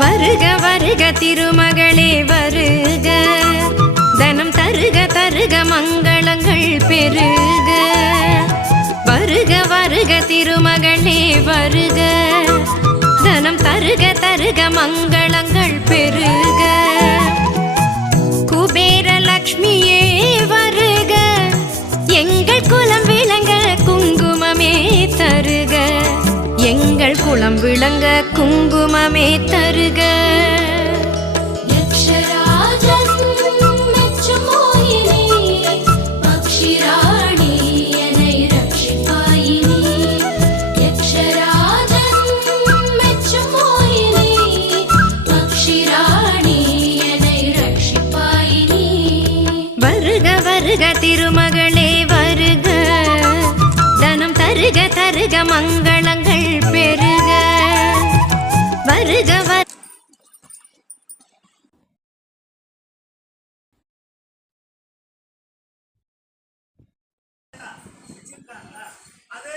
வருக வருக திருமகளே வருக, தனம் தருக தருக மங்களங்கள் பெருக. வருக வருக திருமகளே வருக, தனம் தருக தருக மங்களங்கள் பெருக. குபேர லக்ஷ்மியே வருக, எங்கள் குலம் விளங்க குங்குமமே தருக, எங்கள் குலம் விளங்க குங்குமமே தருக. வருக வருக திருமகளே வருக, தனம் தருக தருக மங்களங்கள் பெருக. வருக அது